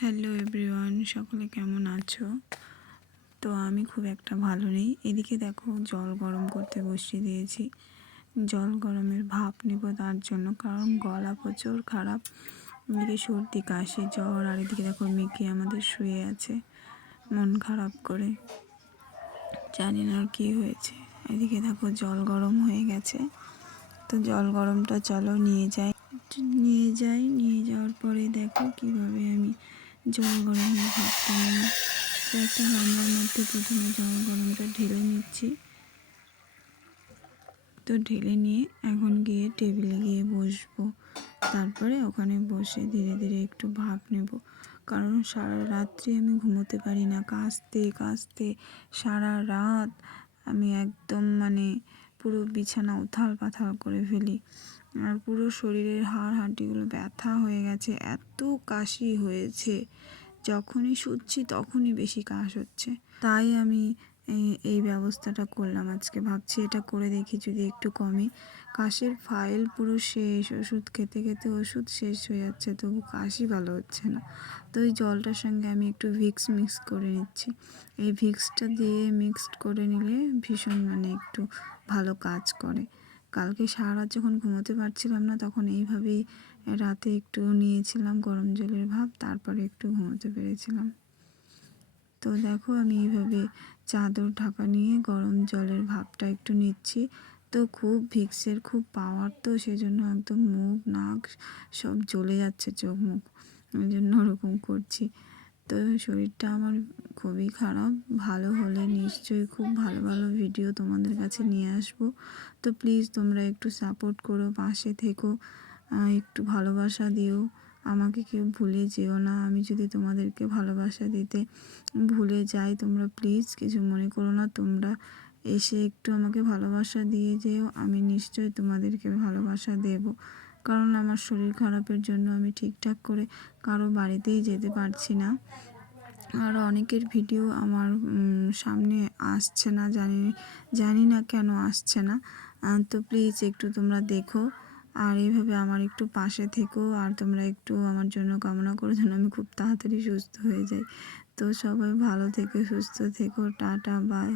Hello everyone, সকলে কেমন আছো? তো আমি খুব একটা ভালো নেই। এদিকে দেখো জল গরম করতে বসিয়ে দিয়েছি। জল গরমের ভাপ নিব তার জন্য, কারণ গলা প্রচুর খারাপ। এদিকে সর্দি কাশি জ্বর, আর এদিকে দেখো মিকি আমাদের শুয়ে আছে মন খারাপ করে, জানি না আর কী হয়েছে। এদিকে দেখো জল গরম হয়ে গেছে, তো জল গরমটা চলো নিয়ে যাওয়ার পরে দেখো কিভাবে আমি জল গরমের ভাপটা নিই। তো একটা গামলার মধ্যে প্রথমে জল গরমটা ঢেলে নিচ্ছি। তো ঢেলে নিয়ে এখন গিয়ে টেবিলে গিয়ে বসবো। তারপরে ওখানে বসে ধীরে ধীরে একটু ভাপ নেব, কারণ সারা রাত্রি আমি ঘুমোতে পারি না। কাঁচতে কাঁচতে সারা রাত আমি একদম পুরো বিছানা উথাল পাথাল করে ফেলি, আর পুরো শরীরের হাড় হাড্ডিগুলো ব্যথা হয়ে গেছে, এত কাশি হয়েছে। যখনই শুচ্ছি তখনই বেশি কাশ হচ্ছে। তাই আমি এই ব্যবস্থাটা করলাম আজকে। ভাবছি এটা করে দেখি যদি একটু কমে। কাশির ফাইল পুরো শেষ, ওষুধ খেতে খেতে ওষুধ শেষ হয়ে যাচ্ছে, তবু কাশি ভালো হচ্ছে না। তো এই জলটার সঙ্গে আমি একটু ভিক্স মিক্স করে নিচ্ছি। এই ভিক্সটা দিয়ে মিক্সড করে নিলে ভীষণ একটু ভালো কাজ করে। কালকে সারা রাত যখন ঘুমোতে পারছিলাম না, তখন এইভাবেই রাতে একটু নিয়েছিলাম গরম জলের ভাপ, তারপরে একটু ঘুমোতে পেরেছিলাম। তো দেখো আমি এইভাবে চাদর ঢাকা নিয়ে গরম জলের ভাপটা একটু নিচ্ছি। তো খুব ভিক্সের খুব পাওয়ার, তো সেজন্য একদম মুখ নাক সব জ্বলে যাচ্ছে, চোখ মুখ, ওই জন্য ওরকম করছি। তো শরীরটা আমার খুবই খারাপ। ভালো হলে নিশ্চয়ই খুব ভালো ভালো ভিডিও তোমাদের কাছে নিয়ে আসবো। তো প্লিজ তোমরা একটু সাপোর্ট করো, পাশে থেকো, একটু ভালোবাসা দিও। আমাকে কেউ ভুলে যেও না। আমি যদি তোমাদেরকে ভালোবাসা দিতে ভুলে যাই, তোমরা প্লিজ কিছু মনে করো না। তোমরা এসে একটু আমাকে ভালোবাসা দিয়ে যেও, আমি নিশ্চয়ই তোমাদেরকে ভালোবাসা দেব। কারণ আমার শরীর খারাপের জন্য আমি ঠিকঠাক করে কারো বাড়িতেই যেতে পারছি না। আর অনেকের ভিডিও আমার সামনে আসছে না, জানি না কেন আসছে না। তো প্লিজ একটু তোমরা দেখো, আর এইভাবে আমার একটু পাশে থেকো, আর তোমরা একটু আমার জন্য কামনা করো যেন আমি খুব তাড়াতাড়ি সুস্থ হয়ে যাই। তো সবাই ভালো থেকো, সুস্থ থেকো, টাটা, বাই।